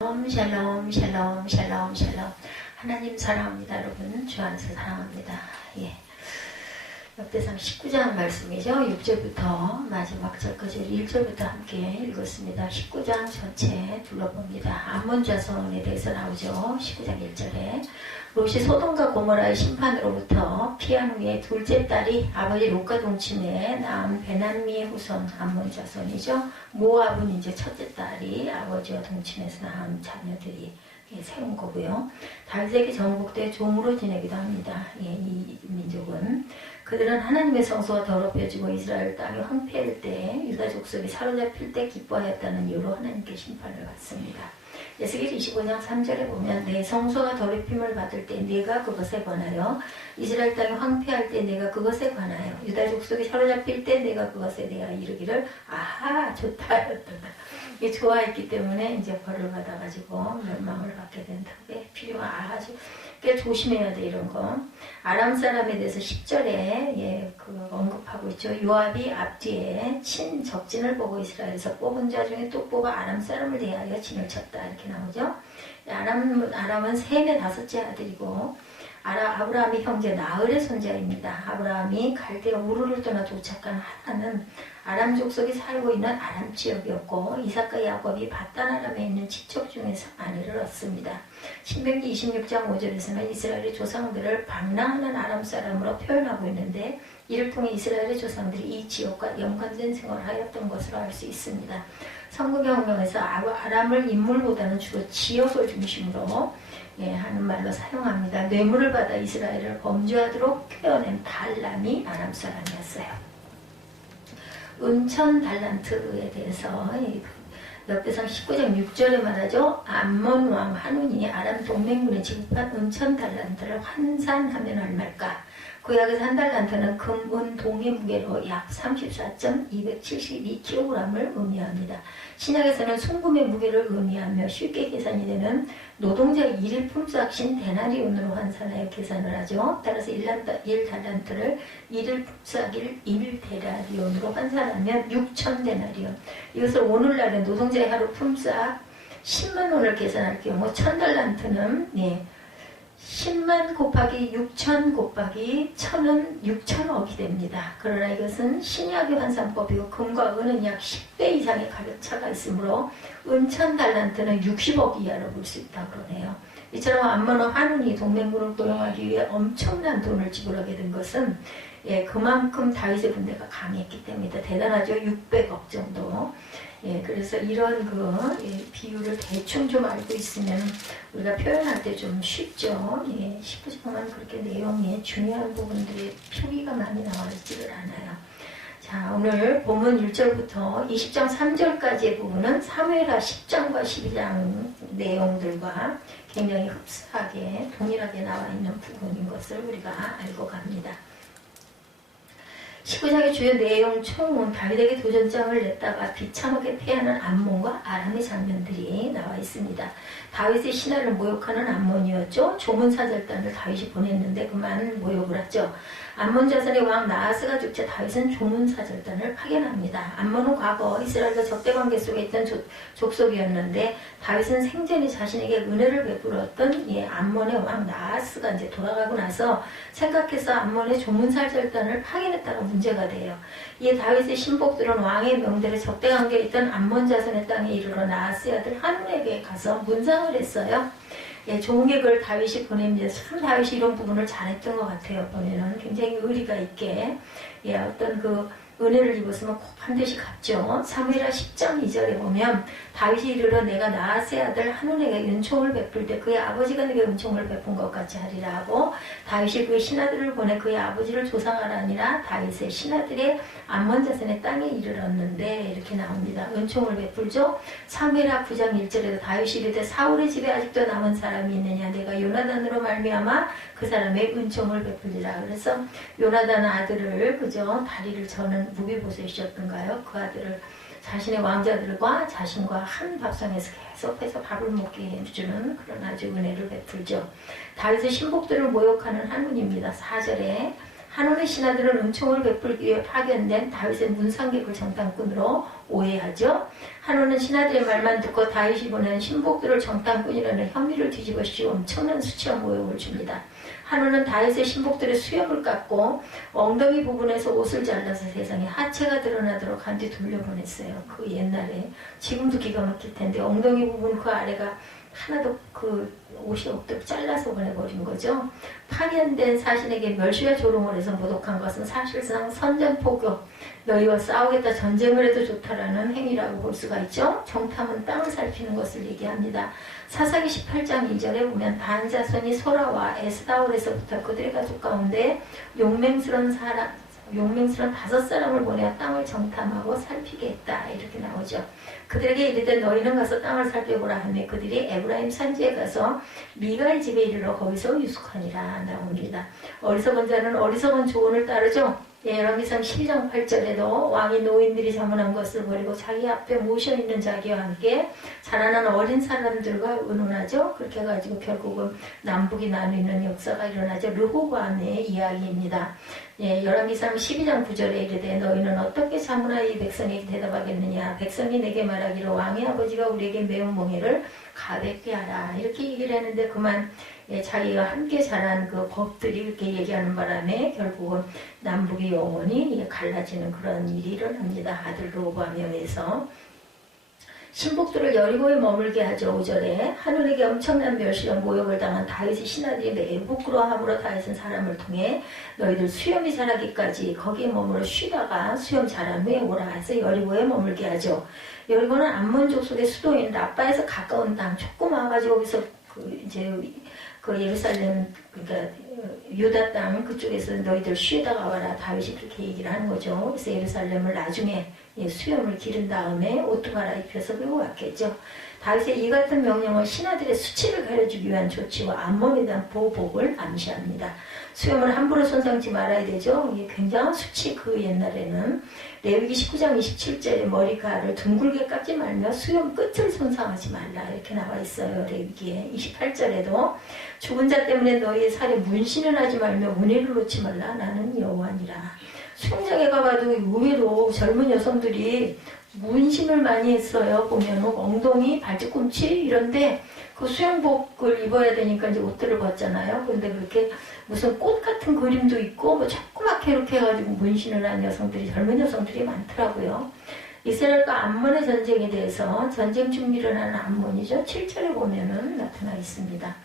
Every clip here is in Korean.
샬롬 샬롬 샬롬 샬롬. 하나님 사랑합니다. 여러분 주 안에서 사랑합니다. 예. 역대상 19장 말씀이죠. 6절부터 마지막 절까지 1절부터 함께 읽었습니다. 19장 전체 둘러봅니다. 암몬 자손에 대해서 나오죠. 19장 1절에 롯이 소돔과 고모라의 심판으로부터 피한 후에 둘째 딸이 아버지 롯과 동침해 낳은 베난미의 후손 암몬 자손이죠. 모압은 이제 첫째 딸이 아버지와 동침해서 낳은 자녀들이 세운 거고요. 다윗에게 정복돼 종으로 지내기도 합니다. 이 민족은 그들은 하나님의 성소가 더럽혀지고 이스라엘 땅이 황폐할 때 유다 족속이 사로잡힐 때 기뻐하였다는 이유로 하나님께 심판을 받습니다. 에스겔 25장 3절에 보면 내 성소가 더럽힘을 받을 때 내가 그것에 관하여 이스라엘 땅이 황폐할 때 내가 그것에 관하여 유다 족속이 사로잡힐 때 내가 그것에 대하여 이르기를 아하 좋다. 이게 좋아했기 때문에 이제 벌을 받아가지고 멸망을 받게 된다. 필요한 아주 꽤 조심해야 돼 이런 거. 아람 사람에 대해서 10절에 언급하고 있죠. 요압이 앞뒤에 친 적진을 보고 이스라엘에서 뽑은 자 중에 또 뽑아 아람 사람을 대하여 진을 쳤다 이렇게 나오죠. 아람은 셈의 다섯째 아들이고 아브라함의 형제 나흘의 손자입니다. 아브라함이 갈대아 우르를 떠나 도착한 하란은 아람 족속이 살고 있는 아람 지역이었고 이삭과 야곱이 바단 아람에 있는 지척 중에서 아내를 얻습니다. 신명기 26장 5절에서는 이스라엘의 조상들을 방랑하는 아람 사람으로 표현하고 있는데 이를 통해 이스라엘의 조상들이 이 지역과 연관된 생활을 하였던 것으로 알 수 있습니다. 성경에서 아람을 인물보다는 주로 지역을 중심으로 하는 말로 사용합니다. 뇌물을 받아 이스라엘을 범죄하도록 표현한 달람이 아람 사람이었어요. 은천 달란트에 대해서 역대상 19장 6절에 말하죠. 암몬 왕 한운이 아람 동맹군에 지급한 은천 달란트를 환산하면 얼마일까? 구약에서 한 달란트는 금, 은, 동의 무게로 약 34.272kg을 의미합니다. 신약에서는 순금의 무게를 의미하며 쉽게 계산이 되는 노동자의 일일 품삯인 데나리온으로 환산하여 계산을 하죠. 따라서 1달란트를 일일 품삯일 1데나리온으로 환산하면 6,000데나리온. 이것을 오늘날의 노동자의 하루 품삯 10만 원을 계산할 경우 1,000달란트는 10만 곱하기 6천 곱하기 1000은 6천억이 됩니다. 그러나 이것은 신약의 환산법이고 금과 은은 약 10배 이상의 가격차가 있으므로 은 1000달란트는 60억 이하로 볼 수 있다고 그러네요. 이처럼 암몬과 한운이 동맹군을 고용하기 위해 엄청난 돈을 지불하게 된 것은 그만큼 다윗의 군대가 강했기 때문에 대단하죠. 600억 정도. 그래서 이런 비율을 대충 좀 알고 있으면 우리가 표현할 때 좀 쉽죠. 19장은 그렇게 내용에 중요한 부분들이 표기가 많이 나와 있지를 않아요. 자, 오늘 본문 1절부터 20장 3절까지의 부분은 사무엘하 10장과 12장 내용들과 굉장히 흡사하게 동일하게 나와 있는 부분인 것을 우리가 알고 갑니다. 19장의 주요 내용 총은 다윗에게 도전장을 냈다가 비참하게 패하는 암몬과 아람의 장면들이 나와 있습니다. 다윗의 신하를 모욕하는 암몬이었죠. 조문사절단을 다윗이 보냈는데 그만 모욕을 하죠. 암몬 자손의 왕 나하스가 죽자 다윗은 조문사절단을 파견합니다. 암몬은 과거 이스라엘과 적대관계 속에 있던 족속이었는데 다윗은 생전에 자신에게 은혜를 베풀었던 암몬의 왕 나하스가 이제 돌아가고 나서 생각해서 암몬의 조문사절단을 파견했다가 문제가 돼요. 이에 다윗의 신복들은 왕의 명대로 적대관계에 있던 암몬 자손의 땅에 이르러 나하스의 아들 한운에게 가서 문상을 했어요. 좋은 게 그걸 다윗이 보냅니다. 참 다윗이 이런 부분을 잘했던 것 같아요. 보면은 굉장히 의리가 있게 어떤 은혜를 입었으면 꼭 반드시 갚죠. 사무엘하 10장 2절에 보면 다윗이 이르러 내가 나하스의 아들 한운에게 은총을 베풀 때 그의 아버지가 내게 은총을 베푼 것 같이 하리라 하고 다윗이 그의 신하들을 보내 그의 아버지를 조상하라니라 다윗의 신하들의 암몬 자손의 땅에 이르렀는데 이렇게 나옵니다. 은총을 베풀죠. 사무엘하 9장 1절에도 다윗이 이르되 사울의 집에 아직도 남은 사람이 있느냐 내가 요나단으로 말미암아 그 사람의 은총을 베풀리라. 그래서 요나단 아들을 다리를 저는 무비보셋이었던가요? 그 아들을 자신의 왕자들과 자신과 한 밥상에서 계속해서 밥을 먹게 해주는 그런 아주 은혜를 베풀죠. 다윗의 신복들을 모욕하는 한운입니다. 4절에 한온의 신하들은 은총을 베풀기 위해 파견된 다윗의 문상객을 정탐꾼으로 오해하죠. 한온은 신하들의 말만 듣고 다윗이 보낸 신복들을 정탐꾼이라는 혐의를 뒤집어 씌워 엄청난 수치와 모욕을 줍니다. 한온은 다윗의 신복들의 수염을 깎고 엉덩이 부분에서 옷을 잘라서 세상에 하체가 드러나도록 한 뒤 돌려보냈어요. 그 옛날에. 지금도 기가 막힐 텐데 엉덩이 부분 그 아래가 하나도 그 옷이 없도록 잘라서 보내버린 거죠. 파견된 사신에게 멸시와 조롱을 해서 모독한 것은 사실상 선전포교, 너희와 싸우겠다, 전쟁을 해도 좋다라는 행위라고 볼 수가 있죠. 정탐은 땅을 살피는 것을 얘기합니다. 사사기 18장 2절에 보면 단 자손이 소라와 에스다올에서부터 그들의 가족 가운데 용맹스러운 5사람을 보내어 땅을 정탐하고 살피게 했다. 이렇게 나오죠. 그들에게 이르되 너희는 가서 땅을 살펴보라 하며 그들이 에브라임 산지에 가서 미가의 집에 이르러 거기서 유숙하니라 나옵니다. 어리석은 자는 어리석은 조언을 따르죠. 열왕기상 12장 8절에도 왕이 노인들이 자문한 것을 버리고 자기 앞에 모셔있는 자기와 함께 자라난 어린 사람들과 의논하죠. 그렇게 해가지고 결국은 남북이 나뉘는 역사가 일어나죠. 르호보암의 이야기입니다. 열왕기상 12장 9절에 이르되 너희는 어떻게 자문하여 이 백성에게 대답하겠느냐. 백성이 내게 말하기를 왕의 아버지가 우리에게 매운 멍에를 가볍게 하라. 이렇게 얘기를 했는데 그만 자기가 함께 자란 그 법들이 이렇게 얘기하는 바람에 결국은 남북이 영원히 갈라지는 그런 일이 일어납니다. 아들 르호보암에 의해서. 신복들을 여리고에 머물게 하죠. 5절에 한온에게 엄청난 멸시와 모욕을 당한 다윗의 신하들이 매우 부끄러워함으로 다윗은 사람을 통해 너희들 수염이 자라기까지 거기에 머물러 쉬다가 수염 자란 후에 오라 해서 여리고에 머물게 하죠. 여리고는 암몬족 속의 수도인 라빠에서 가까운 땅 조그마가지고 거기서 그 예루살렘 그러니까 유다 땅 그쪽에서 너희들 쉬다가 와라 다윗이 그렇게 얘기를 하는 거죠. 그래서 예루살렘을 나중에 수염을 기른 다음에 옷도 갈아입혀서 그리고 왔겠죠. 다윗의 이 같은 명령은 신하들의 수치를 가려주기 위한 조치와 암몬에 대한 보복을 암시합니다. 수염을 함부로 손상지 말아야 되죠. 이게 굉장한 수치. 그 옛날에는 레위기 19장 27절에 머리카락을 둥글게 깎지 말며 수염 끝을 손상하지 말라 이렇게 나와 있어요. 레위기에 28절에도 죽은 자 때문에 너희의 살에 문신을 하지 말며 문의를 놓지 말라 나는 여호와니라. 수영장에 가봐도 의외로 젊은 여성들이 문신을 많이 했어요. 보면 엉덩이, 발뒤꿈치 이런데 그 수영복을 입어야 되니까 이제 옷들을 벗잖아요. 그런데 그렇게 무슨 꽃 같은 그림도 있고 뭐 조그맣게 이렇게 해가지고 문신을 한 여성들이 젊은 여성들이 많더라고요. 이스라엘과 암몬의 전쟁에 대해서 전쟁 준비를 하는 암몬이죠. 7절에 보면은 나타나 있습니다.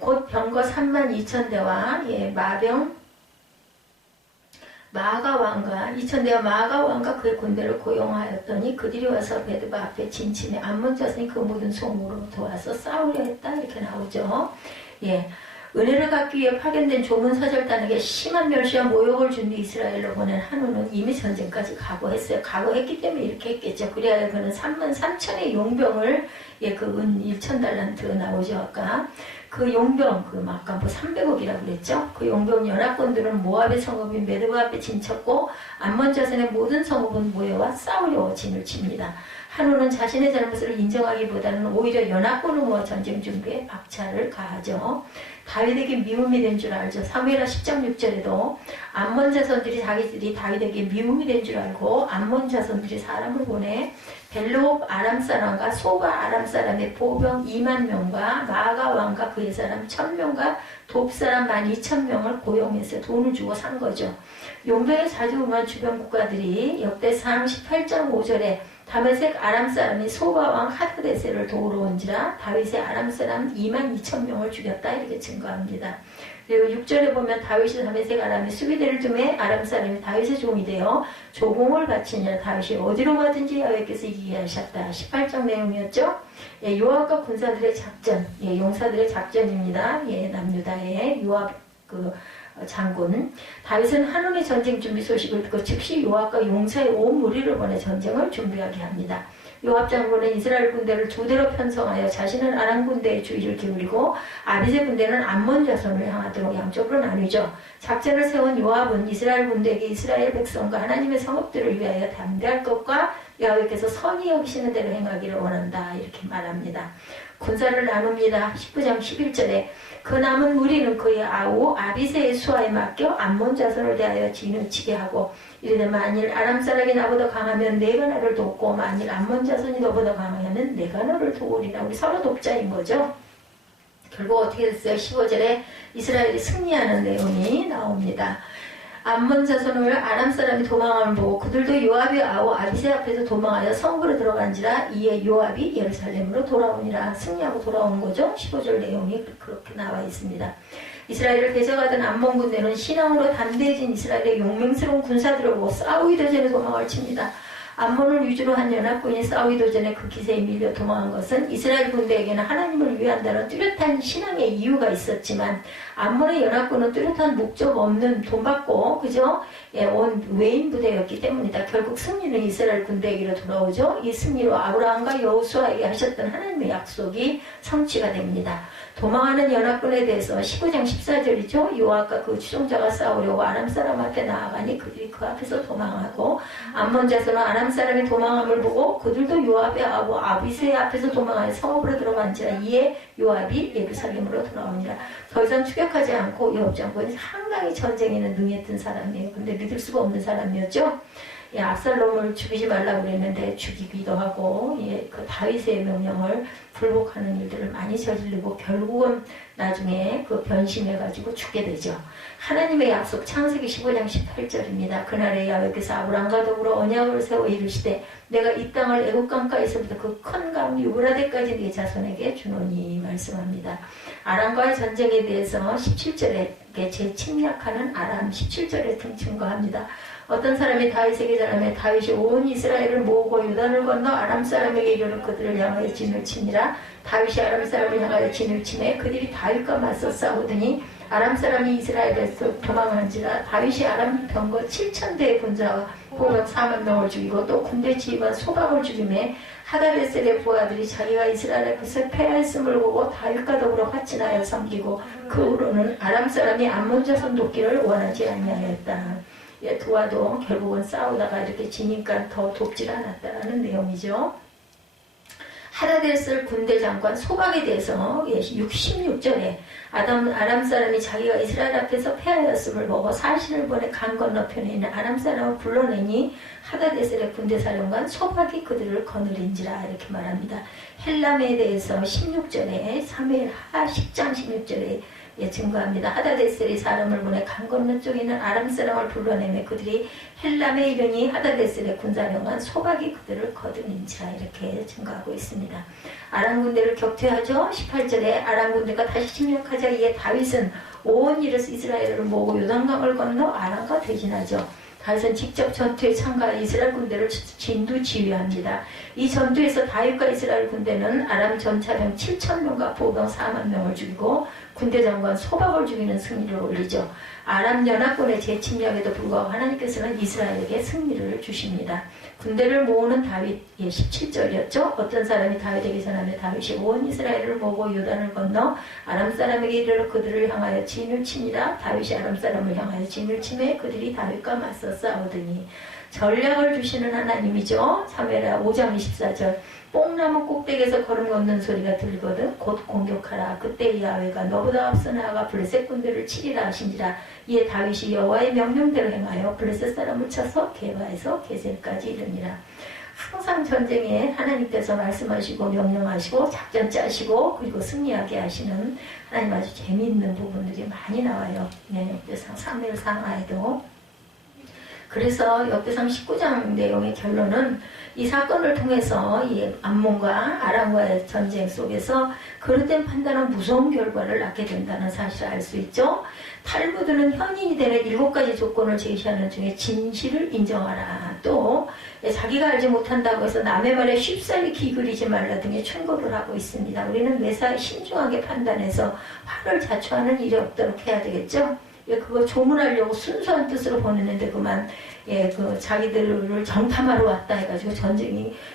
곧 병거 32,000대와 마아가 왕과 2,000대와 마아가 왕과 그의 군대를 고용하였더니 그들이 와서 베드바 앞에 진침해 암몬 자손이 그 모든 성으로부터 와서 싸우려 했다 이렇게 나오죠. 은혜를 갖기 위해 파견된 조문사절단에게 심한 멸시와 모욕을 준 뒤 이스라엘로 보낸 한우는 이미 전쟁까지 각오했어요. 각오했기 때문에 이렇게 했겠죠. 그래야 그는 33,000의 용병을 그 은 1,000달란트 나오죠. 아까 그 용병 아까 300억이라고 그랬죠. 그 용병 연합군들은 모압의 성읍인 메드바 앞에 진쳤고 암몬 자손의 모든 성읍은 모여와 싸우려 진을 칩니다. 한우는 자신의 잘못을 인정하기보다는 오히려 연합군을 모아 전쟁 준비에 박차를 가하죠. 다윗에게 미움이 된 줄 알죠. 사무엘하 10장 6절에도 암몬 자손들이 자기들이 다윗에게 미움이 된 줄 알고 암몬 자손들이 사람을 보내 벨로업 아람 사람과 소바 아람 사람의 보병 2만 명과 마아가 왕과 그의 사람 1,000명과 돕 사람 12,000명을 고용해서 돈을 주고 산 거죠. 용병에 자주 오면 주변 국가들이 역대상 18장 5절에 다메섹 아람 사람이 소바 왕 하드데셀을 도우러 온지라 다윗의 아람 사람 22,000명을 죽였다 이렇게 증거합니다. 그리고 6절에 보면 다윗이 다메섹 아람의 수비대를 두매 아람 사람이 다윗의 종이 되어 조공을 바치니라. 다윗이 어디로 가든지 여호와께서 이기게 하셨다. 18장 내용이었죠. 요압과 군사들의 작전, 용사들의 작전입니다. 남유다의 요압 장군. 다윗은 한온의 전쟁 준비 소식을 듣고 즉시 요압과 용사의 온 무리를 보내 전쟁을 준비하게 합니다. 요압 장군은 이스라엘 군대를 두 대로 편성하여 자신은 아람 군대의 주의를 기울이고 아비새 군대는 암몬 자손을 향하도록 양쪽으로 나뉘죠. 작전을 세운 요압은 이스라엘 군대에게 이스라엘 백성과 하나님의 성읍들을 위하여 담대할 것과 여호와께서 선히 여기시는 대로 행하기를 원한다 이렇게 말합니다. 군사를 나눕니다. 19장 11절에 그 남은 무리는 그의 아우 아비새의 수하에 맡겨 암몬 자손을 대하여 진을 치게 하고 이르되 만일 아람 사람이 나보다 강하면 내가 나를 돕고 만일 암몬 자손이 너보다 강하면 내가 너를 도우리라. 우리 서로 돕자인 거죠. 결국 어떻게 됐어요? 15절에 이스라엘이 승리하는 내용이 나옵니다. 암몬 자손을 아람 사람이 도망함을 보고 그들도 요압의 아우 아비새 앞에서 도망하여 성읍으로 들어간지라 이에 요압이 예루살렘으로 돌아오니라. 승리하고 돌아오는 거죠. 15절 내용이 그렇게 나와 있습니다. 이스라엘을 대적하던 암몬 군대는 신앙으로 담대해진 이스라엘의 용맹스러운 군사들을 보고 싸우기도 전에 도망을 칩니다. 암몬을 위주로 한 연합군이 싸우기도 전에 그 기세에 밀려 도망한 것은 이스라엘 군대에게는 하나님을 위한다는 뚜렷한 신앙의 이유가 있었지만 암몬의 연합군은 뚜렷한 목적 없는 돈 받고 그저 온 외인 부대였기 때문이다. 결국 승리는 이스라엘 군대에게로 돌아오죠. 이 승리로 아브라함과 여호수아에게 하셨던 하나님의 약속이 성취가 됩니다. 도망하는 연합군에 대해서 19장 14절이죠. 요압과 그 추종자가 싸우려고 아람 사람 앞에 나아가니 그들이 그 앞에서 도망하고 암몬 자손은 아람 사람이 도망함을 보고 그들도 요압의 아부 아비새 앞에서 도망하여 성읍으로 들어간지라 이에 요압이 예루살렘으로 돌아오니라. 더 이상 추격하지 않고 요압 장군이 상당히 전쟁에는 능했던 사람이에요. 근데 믿을 수가 없는 사람이었죠. 압살롬을 죽이지 말라고 그랬는데 죽이기도 하고 그 다윗의 명령을 불복하는 일들을 많이 저지르고 결국은 나중에 그 변심해가지고 죽게 되죠. 하나님의 약속 창세기 15장 18절입니다. 그날에 야훼께서 아브람과 더불어 언약을 세워 이르시되 내가 이 땅을 애굽 강가에서부터 그 큰 강 유브라데까지 네 자손에게 주노니 말씀합니다. 아람과의 전쟁에 대해서 17절에 재침략하는 아람 17절에 증거합니다. 어떤 사람이 다윗에게 전하며 다윗이 온 이스라엘을 모으고 요단을 건너 아람 사람에게 이르러 그들을 향하여 진을 치니라. 다윗이 아람 사람을 향하여 진을 치매 그들이 다윗과 맞서 싸우더니 아람 사람이 이스라엘에서 도망한지라. 다윗이 아람 병거 7,000대의 군사와 보병 4만 명을 죽이고 또 군대 지휘관 소박을 죽이매 하다베셀의 부하들이 자기가 이스라엘 앞에서 패하였음을 보고 다윗과 더불어 화친하여 섬기고 그 후로는 아람 사람이 암몬 자손 돕기를 원하지 아니하였다. 도와도 결국은 싸우다가 이렇게 지니까 더 돕질 않았다는 내용이죠. 하다데셀 군대 장관 소박에 대해서 16절에 아람 사람이 자기가 이스라엘 앞에서 패하였음을 보고 사신을 보내 강 건너편에 있는 아람 사람을 불러내니 하다데셀의 군대 사령관 소박이 그들을 거느린지라 이렇게 말합니다. 헬람에 대해서 16절에 사무엘하 10장 16절에 증거합니다. 하다데셀이 사람을 보내 강 건너쪽에 있는 아람 사람을 불러내며 그들이 헬람에 이르니 하다데셀의 군사령관 소박이 그들을 거두는지라 이렇게 증거하고 있습니다. 아람 군대를 격퇴하죠. 18절에 아람 군대가 다시 침략하자 이에 다윗은 온 이스라엘을 모으고 요단강을 건너 아람과 대진하죠. 다윗은 직접 전투에 참가해 이스라엘 군대를 진두 지휘합니다. 이 전투에서 다윗과 이스라엘 군대는 아람 전차병 7,000명과 보병 4만 명을 죽이고 군대 장관 소박을 죽이는 승리를 올리죠. 아람 연합군의 재침략에도 불구하고 하나님께서는 이스라엘에게 승리를 주십니다. 군대를 모으는 다윗 17절이었죠. 어떤 사람이 다윗에게 전하며 다윗이 온 이스라엘을 모으고 요단을 건너 아람 사람에게 이르러 그들을 향하여 진을 치니라. 다윗이 아람 사람을 향하여 진을 치매 그들이 다윗과 맞서 싸우더니 전략을 주시는 하나님이죠. 사무엘하 5장 24절 뽕나무 꼭대기에서 걸음 걷는 소리가 들리거든 곧 공격하라. 그때 야훼가 너보다 앞서 나아가 블레셋 군대를 치리라 하신지라. 이에 다윗이 여호와의 명령대로 행하여 블레셋 사람을 쳐서 게바에서 게셀까지 이르니라. 항상 전쟁에 하나님께서 말씀하시고 명령하시고 작전 짜시고 그리고 승리하게 하시는 하나님 아주 재미있는 부분들이 많이 나와요. 역대상 사무엘상하에도. 그래서 역대상 19장 내용의 결론은 이 사건을 통해서 이 암몬과 아람과의 전쟁 속에서 그릇된 판단은 무서운 결과를 낳게 된다는 사실을 알 수 있죠. 탈무드는 현인이 되는 7가지 조건을 제시하는 중에 진실을 인정하라. 또 자기가 알지 못한다고 해서 남의 말에 쉽사리 기울이지 말라 등의 충고를 하고 있습니다. 우리는 매사에 신중하게 판단해서 화를 자초하는 일이 없도록 해야 되겠죠. 그거 조문하려고 순수한 뜻으로 보냈는데 그만 자기들을 정탐하러 왔다 해가지고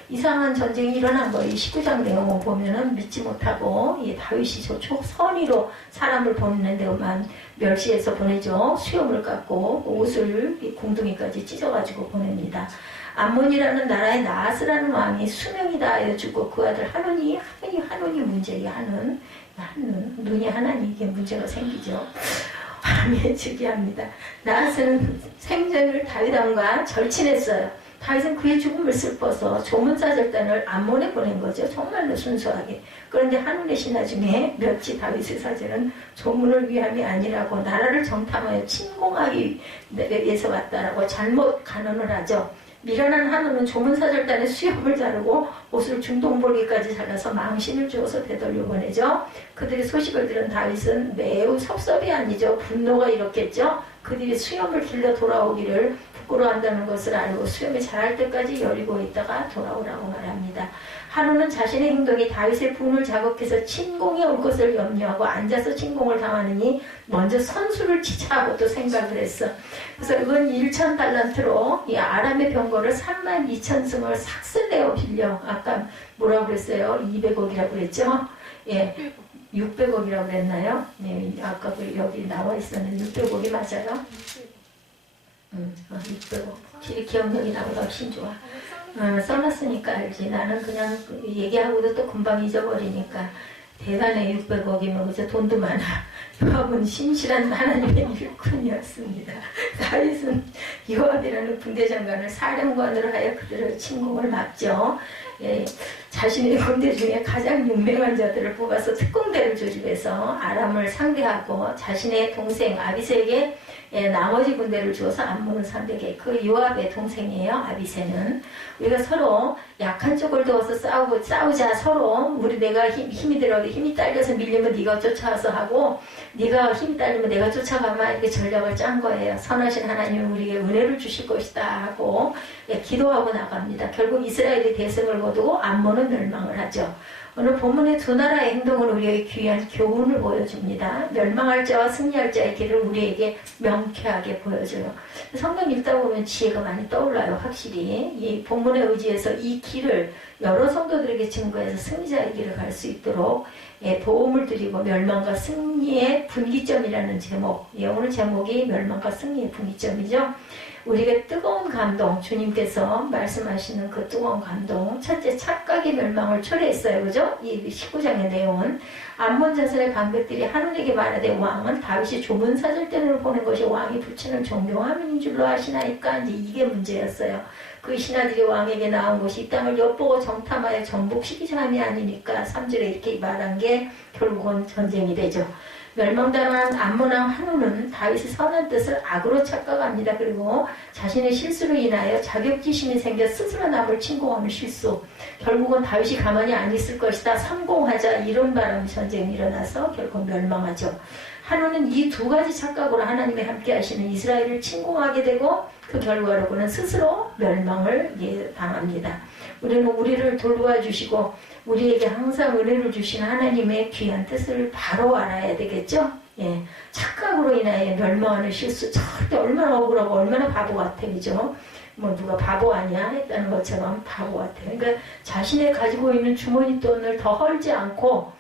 이상한 전쟁이 일어난 거예요. 19장 내용을 보면은 믿지 못하고 다윗이 저쪽 선의로 사람을 보냈는데 그만 멸시해서 보내죠. 수염을 깎고 옷을 궁둥이까지 찢어가지고 보냅니다. 암몬이라는 나라의 나하스라는 왕이 수명이 다하여 죽고 그 아들 한눈이 문제야. 한눈 눈이 하나니 이게 문제가 생기죠. 왕의 즉위합니다. 나하스는 생전을 다윗 왕과 절친했어요. 다윗은 그의 죽음을 슬퍼서 조문사절단을 암몬에 보낸 거죠. 정말로 순수하게. 그런데 한눈의 신하 중에 몇지 다윗의 사제는 조문을 위함이 아니라고 나라를 정탐하여 침공하기 위해서 왔다라고 잘못 간언을 하죠. 미련한 한눈은 조문사절단의 수염을 자르고 옷을 중동볼기까지 잘라서 망신을 주어서 되돌려 보내죠. 그들이 소식을 들은 다윗은 매우 섭섭이 아니죠. 분노가 일었겠죠. 그들이 수염을 길러 돌아오기를 부끄러워한다는 것을 알고 수염이 자랄 때까지 여리고 있다가 돌아오라고 말합니다. 한눈은 자신의 행동이 다윗의 분을 자극해서 침공이 올 것을 염려하고 앉아서 침공을 당하느니 먼저 선수를 치자하고 또 생각을 했어. 그래서 이건 1,000달란트로 이 아람의 병거를 32,000승을 삭슬내어 빌려, 아까 뭐라고 그랬어요? 200억이라고 그랬죠? 예, 600억이라고 그랬나요? 네, 아까 여기 나와 있었는데 600억이 맞아요? 600억. 기억력이 나보다 훨씬 좋아. 써놨으니까 알지. 나는 그냥 얘기하고도 또 금방 잊어버리니까. 대단해. 600억이면 그저 돈도 많아. 요압은 신실한 하나님의 일꾼이었습니다. 다윗은 요압이라는 군대장관을 사령관으로 하여 그들의 침공을 막죠. 예, 자신의 군대 중에 가장 유명한 자들을 뽑아서 특공대를 조집해서 아람을 상대하고 자신의 동생 아비새에게 나머지 군대를 주어서 암몬을 상대해. 그 요압의 동생이에요. 아비새는. 우리가 서로 약한 쪽을 두어서 싸우자. 서로 내가 힘이 들어 힘이 딸려서 밀리면 네가 쫓아와서 하고, 네가 힘이 딸리면 내가 쫓아가면 이렇게 전략을 짠 거예요. 선하신 하나님은 우리에게 은혜를 주실 것이다 하고 기도하고 나갑니다. 결국 이스라엘이 대승을 거두고 암몬은 멸망을 하죠. 오늘 본문의 두 나라의 행동은 우리에게 귀한 교훈을 보여줍니다. 멸망할 자와 승리할 자의 길을 우리에게 명쾌하게 보여줘요. 성경 읽다 보면 지혜가 많이 떠올라요. 확실히 이 본문에 의지해서 이 길을 여러 성도들에게 증거해서 승리자의 길을 갈 수 있도록 도움을 드리고, 멸망과 승리의 분기점이라는 제목, 오늘 제목이 멸망과 승리의 분기점이죠. 우리에게 뜨거운 감동, 주님께서 말씀하시는 그 뜨거운 감동, 첫째 착각의 멸망을 초래했어요. 그죠? 이 19장의 내용은 암몬 자손의 방백들이 한눈에게 말하되 왕은 다윗이 조문사절단으로 보낸 것이 왕이 부친을 존경함인 줄로 아시나이까? 이제 이게 문제였어요. 그 신하들이 왕에게 나온 것이 이 땅을 엿보고 정탐하여 정복시키자 함이 아니니까 3절에 이렇게 말한 게 결국은 전쟁이 되죠. 멸망당한 암몬 왕 한눈은 다윗의 선한 뜻을 악으로 착각합니다. 그리고 자신의 실수로 인하여 자격지심이 생겨 스스로 남을 침공하는 실수. 결국은 다윗이 가만히 안 있을 것이다. 삼공하자 이런 바람에 전쟁이 일어나서 결국 멸망하죠. 한눈은 이 두 가지 착각으로 하나님이 함께 하시는 이스라엘을 침공하게 되고 그 결과로는 스스로 멸망을 당합니다. 우리는 우리를 돌보아주시고 우리에게 항상 은혜를 주시는 하나님의 귀한 뜻을 바로 알아야 되겠죠? 예, 착각으로 인하여 멸망하는 실수 절대 얼마나 억울하고 얼마나 바보 같아, 그죠? 뭐 누가 바보 아니야 했다는 것처럼 바보 같아. 그러니까 자신의 가지고 있는 주머니 돈을 더 헐지 않고,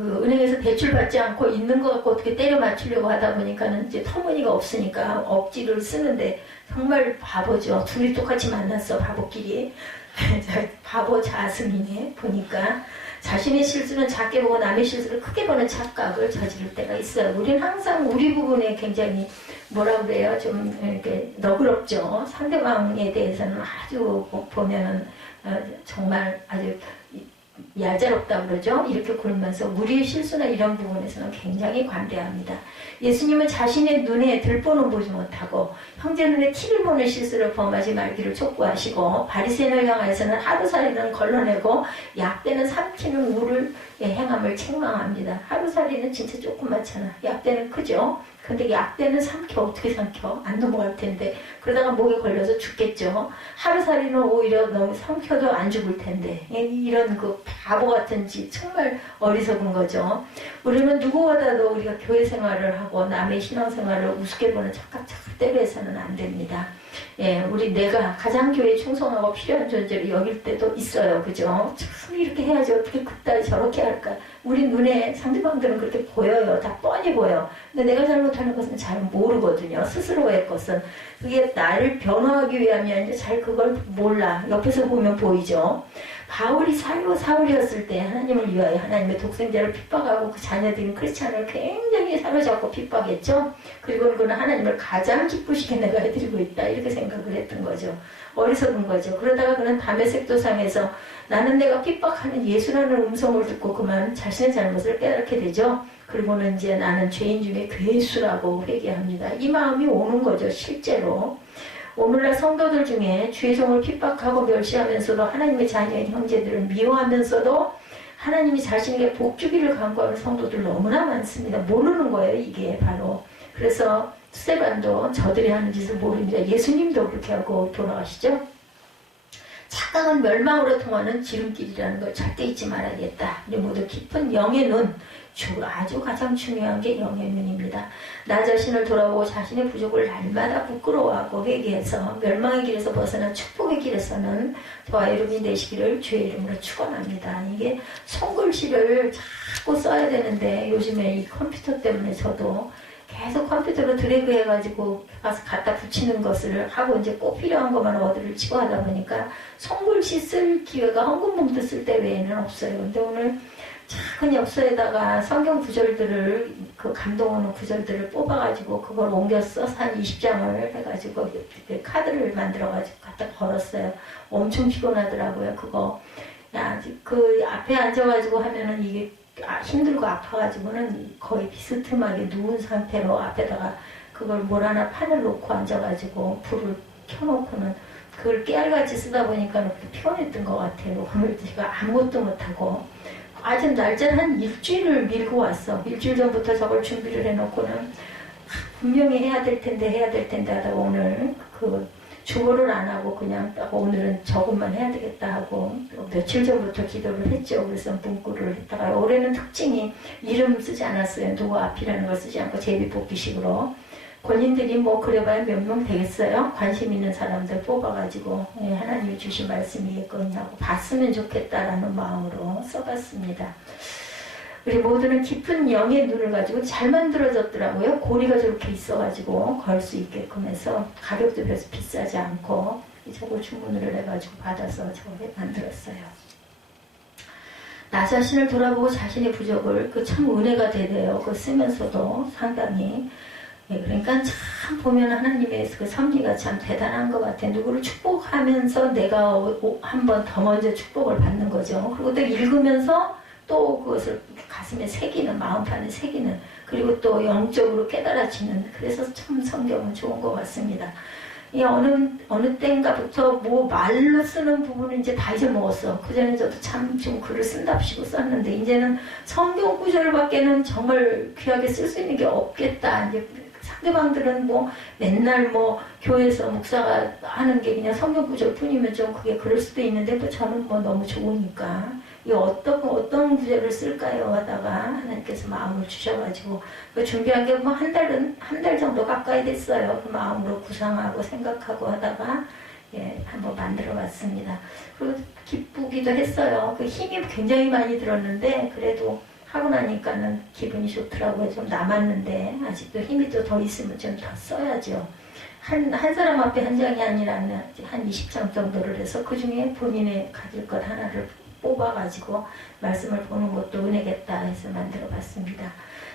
은행에서 대출 받지 않고 있는 거 갖고 어떻게 때려 맞추려고 하다 보니까는 이제 터무니가 없으니까 억지를 쓰는데 정말 바보죠. 둘이 똑같이 만났어, 바보끼리. 바보 자승이네. 보니까 자신의 실수는 작게 보고 남의 실수를 크게 보는 착각을 저지를 때가 있어요. 우리는 항상 우리 부분에 굉장히 뭐라 그래요? 좀 이렇게 너그럽죠. 상대방에 대해서는 아주 보면은 정말 아주 얄짤없다고 그러죠. 이렇게 굴면서 우리의 실수나 이런 부분에서는 굉장히 관대합니다. 예수님은 자신의 눈에 들보는 보지 못하고 형제 눈에 티를 보는 실수를 범하지 말기를 촉구하시고, 바리새인을 향하여서는 하루살이는 걸러내고 약대는 삼키는 우를 행함을 책망합니다. 하루살이는 진짜 조그맣잖아. 약대는 크죠. 근데 약대는 삼켜. 어떻게 삼켜? 안 넘어갈 텐데. 그러다가 목에 걸려서 죽겠죠. 하루살이는 오히려 너무 삼켜도 안 죽을 텐데. 이런 그 바보 같은 짓, 정말 어리석은 거죠. 우리는 누구보다도 우리가 교회 생활을 하고 남의 신앙 생활을 우습게 보는 착각 절대로 해서는 안 됩니다. 예, 우리 내가 가장 교회에 충성하고 필요한 존재로 여길 때도 있어요. 그죠? 참 이렇게 해야지 어떻게 그따위 저렇게 할까. 우리 눈에 상대방들은 그렇게 보여요. 다 뻔히 보여. 근데 내가 잘못하는 것은 잘 모르거든요. 스스로의 것은. 그게 나를 변화하기 위함이 이제 잘 그걸 몰라. 옆에서 보면 보이죠. 바울이 사울이었을 때 하나님을 위하여 하나님의 독생자를 핍박하고 그 자녀들인 크리스찬을 굉장히 사로잡고 핍박했죠. 그리고 그는 하나님을 가장 기쁘시게 내가 해드리고 있다 이렇게 생각을 했던 거죠. 어리석은 거죠. 그러다가 그는 다메섹 도상에서 나는 내가 핍박하는 예수라는 음성을 듣고 그만 자신의 잘못을 깨닫게 되죠. 그리고는 이제 나는 죄인 중에 괴수라고 회개합니다. 이 마음이 오는 거죠. 실제로. 오늘날 성도들 중에 주의 종을 핍박하고 멸시하면서도 하나님의 자녀인 형제들을 미워하면서도 하나님이 자신에게 복 주기를 간구하는 성도들 너무나 많습니다. 모르는 거예요, 이게 바로. 그래서 스데반도 저들이 하는 짓을 모릅니다. 예수님도 그렇게 하고 돌아가시죠. 착각은 멸망으로 통하는 지름길이라는 걸 절대 잊지 말아야겠다. 우리 모두 깊은 영의 눈, 아주 가장 중요한 게 영의 눈입니다. 나 자신을 돌아보고 자신의 부족을 날마다 부끄러워하고 회개해서 멸망의 길에서 벗어나 축복의 길에서는 저와 여러분이 되시기를 주의 이름으로 축원합니다. 이게 손글씨를 자꾸 써야 되는데 요즘에 이 컴퓨터 때문에 저도 계속 컴퓨터로 드래그 해가지고 가서 갖다 붙이는 것을 하고 이제 꼭 필요한 것만 어디를 치고 하다 보니까 손글씨 쓸 기회가 헌금봉투 쓸 때 외에는 없어요. 근데 오늘 작은 엽서에다가 성경 구절들을 그 감동 오는 구절들을 뽑아가지고 그걸 옮겨 써서 한 20장을 해가지고 카드를 만들어가지고 갖다 걸었어요. 엄청 피곤하더라고요. 그거 그 앞에 앉아가지고 하면은 이게 힘들고 아파가지고는 거의 비스듬하게 누운 상태로 앞에다가 그걸 뭘 하나 판을 놓고 앉아가지고 불을 켜놓고는 그걸 깨알같이 쓰다 보니까 피곤했던 것 같아요. 오늘 제가 아무것도 못하고 아직 날짜를 한 일주일을 밀고 왔어. 일주일 전부터 저걸 준비를 해놓고는 분명히 해야 될 텐데 하다가 오늘 그 주어를 안 하고 그냥 딱 오늘은 저것만 해야 되겠다 하고 며칠 전부터 기도를 했죠. 그래서 문구를 했다가 올해는 특징이 이름 쓰지 않았어요. 누구 앞이라는 걸 쓰지 않고 제비뽑기식으로 권인들이 뭐 그래봐야 몇 명 되겠어요? 관심 있는 사람들 뽑아가지고 하나님이 주신 말씀이겠거니 하고 봤으면 좋겠다라는 마음으로 써봤습니다. 우리 모두는 깊은 영의 눈을 가지고 잘 만들어졌더라고요. 고리가 저렇게 있어가지고 걸 수 있게끔 해서 가격도 별로 비싸지 않고 저걸 주문을 해가지고 받아서 저걸 만들었어요. 나 자신을 돌아보고 자신의 부족을 그 참 은혜가 되대요. 그거 쓰면서도 상당히 그러니까 참 보면 하나님의 그 섭리가 참 대단한 것 같아요. 누구를 축복하면서 내가 한 번 더 먼저 축복을 받는 거죠. 그리고 또 읽으면서 또 그것을 가슴에 새기는, 마음판에 새기는, 그리고 또 영적으로 깨달아지는, 그래서 참 성경은 좋은 것 같습니다. 이 어느 때인가부터 뭐 말로 쓰는 부분은 이제 다 잊어먹었어. 그전에 저도 참 좀 글을 쓴답시고 썼는데 이제는 성경 구절밖에는 정말 귀하게 쓸 수 있는 게 없겠다. 이제 상대방들은 뭐 맨날 뭐 교회에서 목사가 하는 게 그냥 성경 구절 뿐이면 좀 그게 그럴 수도 있는데 뭐 저는 뭐 너무 좋으니까 이 어떤 구절을 쓸까요 하다가 하나님께서 마음을 주셔가지고 그 준비한 게 뭐 한 달 정도 가까이 됐어요. 그 마음으로 구상하고 생각하고 하다가 한번 만들어 봤습니다. 그리고 기쁘기도 했어요. 그 힘이 굉장히 많이 들었는데 그래도 하고 나니까는 기분이 좋더라고요. 좀 남았는데 아직도 힘이 또 더 있으면 좀 더 써야죠. 한 사람 앞에 한 장이 아니라 한 20장 정도를 해서 그 중에 본인의 가질 것 하나를 뽑아가지고 말씀을 보는 것도 은혜겠다 해서 만들어 봤습니다.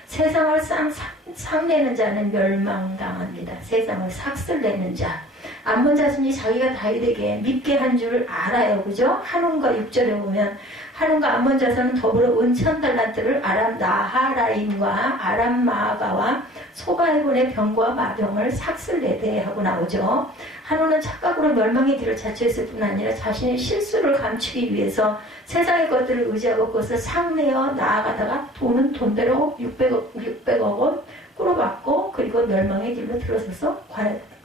세상을 삭내는 자는 멸망당합니다. 세상을 삭슬내는 자. 암몬 자손이 자기가 다윗에게 믿게 한 줄을 알아요. 그죠? 한운과 6절에 보면 한운과 암몬 자손은 더불어 은천 달란트를 아람 나하라임과 아람 마아가와 소바해본의 병과 마병을 삭슬내되 하고 나오죠. 한운은 착각으로 멸망의 길을 자초했을 뿐 아니라 자신의 실수를 감추기 위해서 세상의 것들을 의지하고 그것을 삭내어 나아가다가 돈은 돈대로 600억 원 꾸러받고 그리고 멸망의 길로 들어서서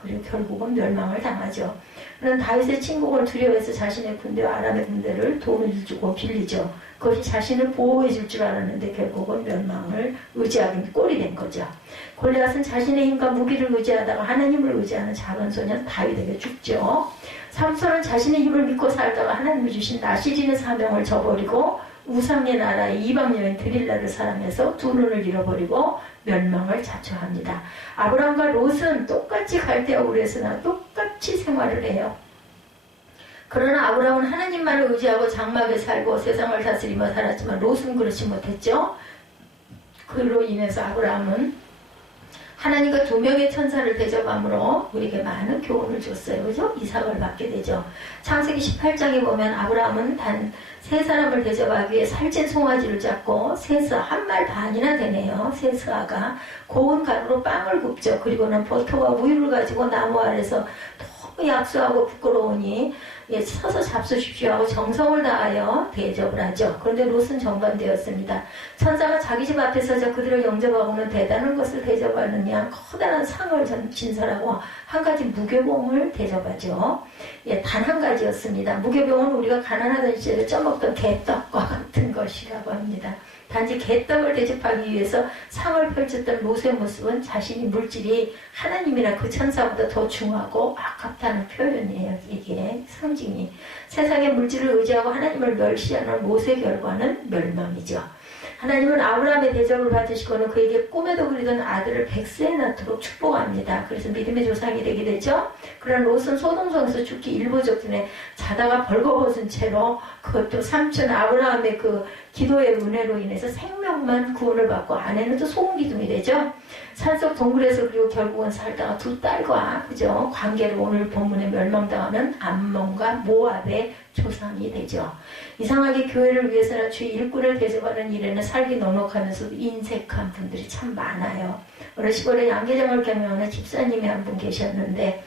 그리고 결국은 멸망을 당하죠. 그는 다윗의 침공을 두려워해서 자신의 군대와 아람의 군대를 돈을 주고 빌리죠. 그것이 자신을 보호해 줄 줄 알았는데 결국은 멸망을 의지하긴 꼴이 된 거죠. 골리앗은 자신의 힘과 무기를 의지하다가 하나님을 의지하는 작은 소년 다윗에게 죽죠. 삼손은 자신의 힘을 믿고 살다가 하나님이 주신 나시린의 사명을 저버리고 우상의 나라의 이방 여인 드릴라를 사랑해서 두 눈을 잃어버리고 멸망을 자초합니다. 아브라함과 롯은 똑같이 갈대아우르에 으나 똑같이 생활을 해요. 그러나 아브라함은 하나님만을 의지하고 장막에 살고 세상을 다스리며 살았지만 롯은 그렇지 못했죠. 그로 인해서 아브라함은 하나님과 두 명의 천사를 대접함으로 우리에게 많은 교훈을 줬어요. 그죠? 이삭을 받게 되죠. 창세기 18장에 보면 아브라함은 단 3사람을 대접하기 위해 살찐 송아지를 잡고 세스 한 말 반이나 되네요. 세스아가 고운 가루로 빵을 굽죠. 그리고는 버터와 우유를 가지고 나무 아래서 너무 약소하고 부끄러우니 서서 잡수십시오 하고 정성을 다하여 대접을 하죠. 그런데 롯은 정반대였습니다. 천사가 자기 집 앞에 서서 그들을 영접하고는 대단한 것을 대접하는 양 커다란 상을 진설하고 한 가지 무교봉을 대접하죠. 단 한 가지였습니다. 무교봉은 우리가 가난하던 시절에 쪄먹던 개떡과 같은 것이라고 합니다. 단지 개떡을 대접하기 위해서 상을 펼쳤던 롯의 모습은 자신이 물질이 하나님이나 그 천사보다 더 중하고 아깝다는 표현이에요. 이게 상징이. 세상의 물질을 의지하고 하나님을 멸시하는 롯의 결과는 멸망이죠. 하나님은 아브라함의 대접을 받으시고는 그에게 꿈에도 그리던 아들을 100세에 낳도록 축복합니다. 그래서 믿음의 조상이 되게 되죠. 그러나 롯은 소동성에서 죽기 일부 직전에 자다가 벌거벗은 채로 그것도 삼촌 아브라함의 그 기도의 은혜로 인해서 생명만 구원을 받고 아내는 또 소금기둥이 되죠. 산속 동굴에서 그리고 결국은 살다가 두 딸과 그죠 관계를 오늘 본문에 멸망당하면 암몬과 모압의 조상이 되죠. 이상하게 교회를 위해서나 주의 일꾼을 대접하는 일에는 살기 넉넉하면서도 인색한 분들이 참 많아요. 어느 시골에 양계장을 경영하는 집사님이 한 분 계셨는데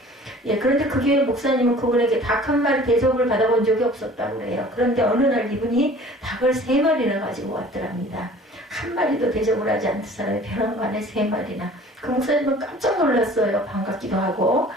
그런데 그 교회 목사님은 그분에게 닭 한 마리 대접을 받아본 적이 없었다고 그래요. 그런데 어느 날 이분이 닭을 3마리나 가지고 왔더랍니다. 한 마리도 대접을 하지 않는 사람이 벼랑간에 3마리나. 그 목사님은 깜짝 놀랐어요. 반갑기도 하고.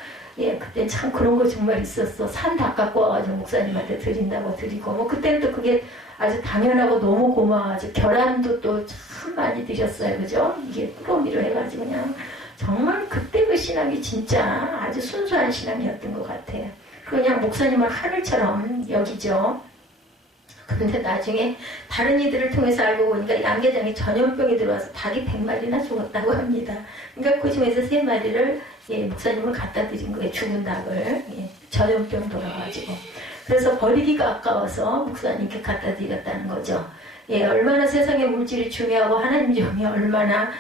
그때 참 그런 거 정말 있었어. 산 닭 갖고 와가지고 목사님한테 드린다고 드리고. 그때는 또 그게 아주 당연하고 너무 고마워가지고 계란도 또 참 많이 드셨어요. 그죠? 이게 꾸러미로 해가지고 그냥 정말 그때 그 신앙이 진짜 아주 순수한 신앙이었던 것 같아요. 그냥 목사님을 하늘처럼 여기죠. 그런데 나중에 다른 이들을 통해서 알고 보니까 양계장에 전염병이 들어와서 닭이 100마리나 죽었다고 합니다. 그러니까 그 중에서 3마리를 목사님을 갖다 드린 거예요. 죽은 닭을. 전염병 돌아가지고. 그래서 버리기가 아까워서 목사님께 갖다 드렸다는 거죠. 얼마나 세상의 물질이 중요하고 하나님 점이 얼마나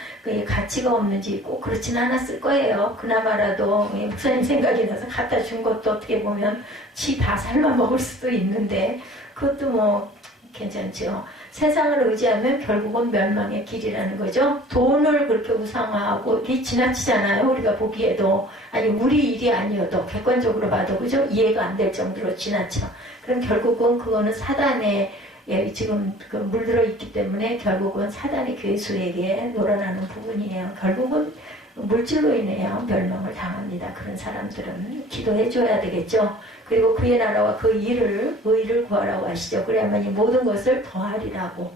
가치가 없는지 꼭 그렇지는 않았을 거예요. 그나마라도 목사님 생각이 나서 갖다 준 것도 어떻게 보면 지 다 삶아 먹을 수도 있는데 그것도 괜찮죠. 세상을 의지하면 결국은 멸망의 길이라는 거죠. 돈을 그렇게 우상화하고 이게 지나치잖아요. 우리가 보기에도 아니 우리 일이 아니어도 객관적으로 봐도 그죠? 이해가 안 될 정도로 지나쳐. 그럼 결국은 그거는 사단의 지금 물들어 있기 때문에 결국은 사단의 괴수에게 놀아나는 부분이에요. 결국은 물질로 인해요 멸망을 당합니다. 그런 사람들은 기도해 줘야 되겠죠. 그리고 그의 나라와 그 의를 구하라고 하시죠. 그래야만 이 모든 것을 더하리라고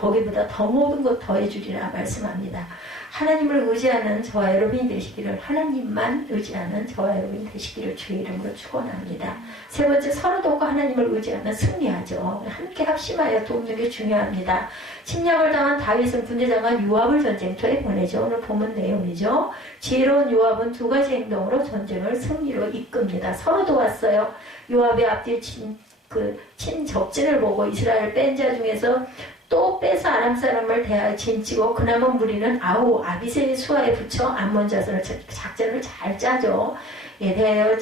거기보다 더 모든 것 더해 주리라 말씀합니다. 하나님을 의지하는 저와 여러분이 되시기를, 하나님만 의지하는 저와 여러분이 되시기를 주의 이름으로 축원합니다. 세 번째, 서로 돕고 하나님을 의지하면 승리하죠. 함께 합심하여 돕는 게 중요합니다. 침략을 당한 다윗은 군대장관 요압을 전쟁터에 보내죠. 오늘 본문 내용이죠. 지혜로운 요압은 2가지 행동으로 전쟁을 승리로 이끕니다. 서로 도왔어요. 요압의 앞뒤 친적진을 보고 이스라엘 뺀 자 중에서 또 빼서 아람 사람을 대하여 진치고 그나마 무리는 아비새의 수하에 붙여 암몬 자손을 작전을 잘 짜죠. 대하여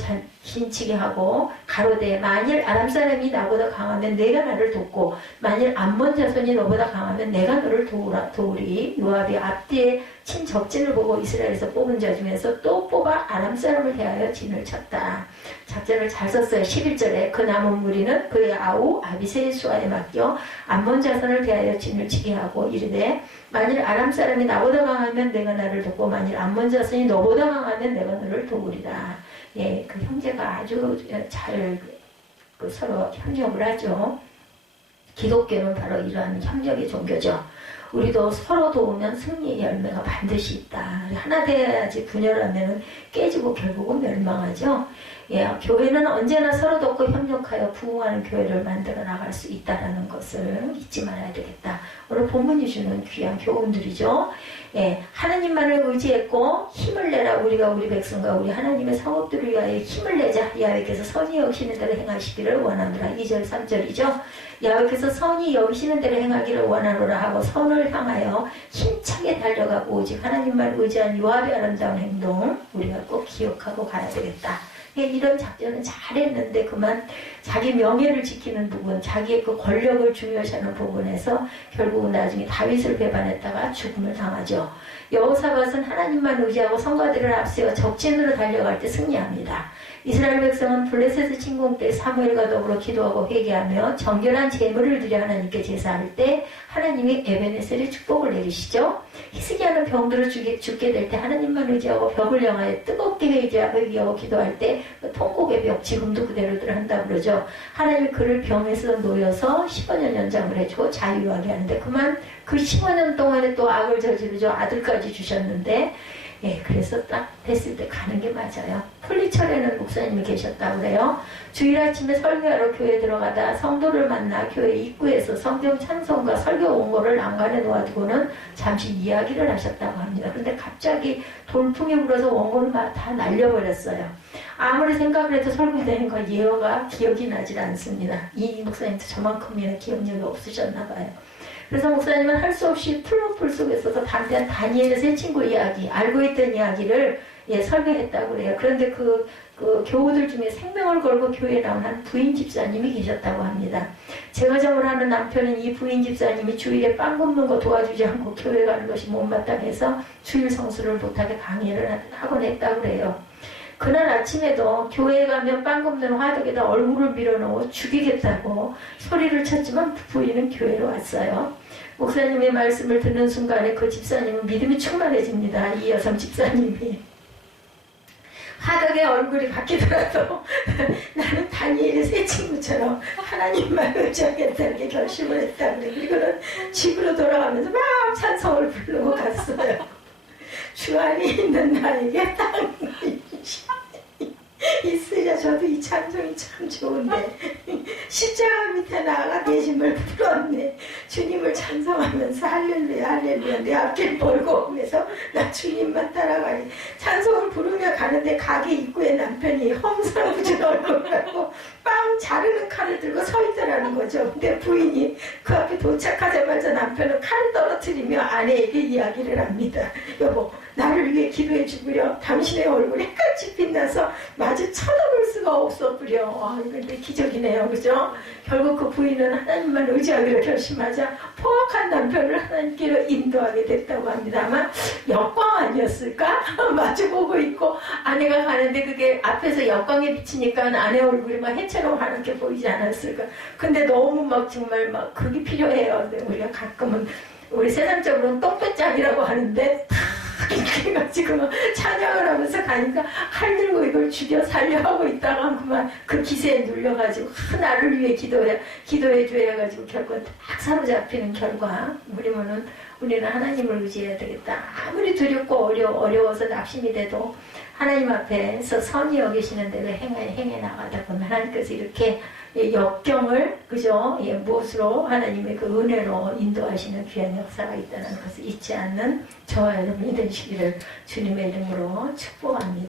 진치게 하고 가로되 만일 아람 사람이 나보다 강하면 내가 나를 돕고 만일 암몬 자손이 너보다 강하면 내가 너를 도우리. 요압이 앞뒤에 친 적진을 보고 이스라엘에서 뽑은 자 중에서 또 뽑아 아람 사람을 대하여 진을 쳤다. 작전을 잘 썼어요. 11절에 그 남은 무리는 그의 아우 아비새의 수하에 맡겨 암몬 자손을 대하여 진을 치게 하고 이르되 만일 아람 사람이 나보다 강하면 내가 나를 돕고 만일 암몬 자손이 너보다 강하면 내가 너를 도우리라. 예, 그 형제가 아주 잘 서로 협력을 하죠. 기독교는 바로 이러한 협력의 종교죠. 우리도 서로 도우면 승리의 열매가 반드시 있다. 하나 되어야지 분열하면 깨지고 결국은 멸망하죠. 예, 교회는 언제나 서로 돕고 협력하여 부흥하는 교회를 만들어 나갈 수 있다는 것을 잊지 말아야 되겠다. 오늘 본문이 주는 귀한 교훈들이죠. 예, 하나님만을 의지했고 힘을 내라. 우리가 우리 백성과 우리 하나님의 사업들을 위하여 힘을 내자. 야훼께서 선히 여기시는 대로 행하시기를 원하노라. 2절 3절이죠. 야훼께서 선히 여기시는 대로 행하기를 원하노라 하고 선을 향하여 힘차게 달려가고 오직 하나님만 의지한 요압의 아름다운 행동 우리가 꼭 기억하고 가야 되겠다. 이런 작전은 잘했는데 그만 자기 명예를 지키는 부분, 자기의 그 권력을 중요시하는 부분에서 결국은 나중에 다윗을 배반했다가 죽음을 당하죠. 여호사밧은 하나님만 의지하고 성가들을 앞세워 적진으로 달려갈 때 승리합니다. 이스라엘 백성은 블레셋의 침공 때 사무엘과 더불어 기도하고 회개하며 정결한 제물을 드려 하나님께 제사할 때 하나님이 에베네셀의 축복을 내리시죠. 히스기야는 병들어 죽게 될 때 하나님만 의지하고 벽을 향하여 뜨겁게 회개하고 기도할 때 통곡의 벽 지금도 그대로들 한다고 그러죠. 하나님이 그를 병에서 놓여서 15년 연장을 해주고 자유하게 하는데 그만 그 15년 동안에 또 악을 저지르죠. 아들까지 주셨는데 예, 그래서 딱 됐을 때 가는 게 맞아요. 폴리철에는 목사님이 계셨다고 그래요. 주일 아침에 설교하러 교회에 들어가다 성도를 만나 교회 입구에서 성경 찬송과 설교 원고를 난간에 놓아두고는 잠시 이야기를 하셨다고 합니다. 그런데 갑자기 돌풍이 불어서 원고를 다 날려버렸어요. 아무리 생각을 해도 설교되는 거 예어가 기억이 나질 않습니다. 이 목사님도 저만큼이나 기억력이 없으셨나 봐요. 그래서 목사님은 할 수 없이 풀무풀 속에 있어서 담대한 다니엘의 세 친구 이야기, 알고 있던 이야기를 설교했다고 그래요. 그런데 그 교우들 중에 생명을 걸고 교회에 나온 한 부인 집사님이 계셨다고 합니다. 재가정을 하는 남편은 이 부인 집사님이 주일에 빵 굽는 거 도와주지 않고 교회 가는 것이 못마땅해서 주일 성수를 못하게 강의를 하곤 했다고 그래요. 그날 아침에도 교회에 가면 빵 굽는 화덕에다 얼굴을 밀어넣어 죽이겠다고 소리를 쳤지만 부인은 교회로 왔어요. 목사님의 말씀을 듣는 순간에 그 집사님은 믿음이 충만해집니다. 이 여성 집사님이. 화덕의 얼굴이 바뀌더라도 나는 다니엘의 세 친구처럼 하나님만 의지하겠다 이렇게 결심을 했다. 그리고는 집으로 돌아가면서 막 찬송을 부르고 갔어요. 주 안에 있는 나에게 땅이 있으랴. 저도 이 찬송이 참 좋은데 십자가 밑에 나아가 내심을 풀었네. 주님을 찬송하면서 할렐루야 할렐루야 내 앞길 벌고 오면서 나 주님만 따라가니 찬송을 부르며 가는데 가게 입구에 남편이 험상궂은 얼굴을 하고 빵 자르는 칼을 들고 서 있더라는 거죠. 근데 부인이 그 앞에 도착하자마자 남편은 칼을 떨어뜨리며 아내에게 이야기를 합니다. 여보, 나를 위해 기도해 주구려. 당신의 얼굴이 햇같이 빛나서 마주 쳐다볼 수가 없었구려. 이건 내 기적이네요. 그죠? 결국 그 부인은 하나님만 의지하기로 결심하자 포악한 남편을 하나님께로 인도하게 됐다고 합니다. 아마 역광 아니었을까? 마주보고 있고 아내가 가는데 그게 앞에서 역광에 비치니까 아내 얼굴이 막 해처럼 하얗게 보이지 않았을까? 근데 너무 막 정말 막 그게 필요해요. 우리가 가끔은 우리 세상적으로는 똥배짱이라고 하는데 이렇게 해가지고 찬양을 하면서 가니까 칼 들고 이걸 죽여 살려 하고 있다가 그만 그 기세에 눌려가지고 나를 위해 기도해줘야 해가지고 결국 딱 사로잡히는 결과 우리는 하나님을 의지해야 되겠다. 아무리 두렵고 어려워서 낙심이 돼도 하나님 앞에서 선히 여기시는 대로 행해 나가다 보면 하나님께서 이렇게 역경을 그죠? 무엇으로 하나님의 그 은혜로 인도하시는 귀한 역사가 있다는 것을 잊지 않는 저와 여러분이 되시기를 주님의 이름으로 축복합니다.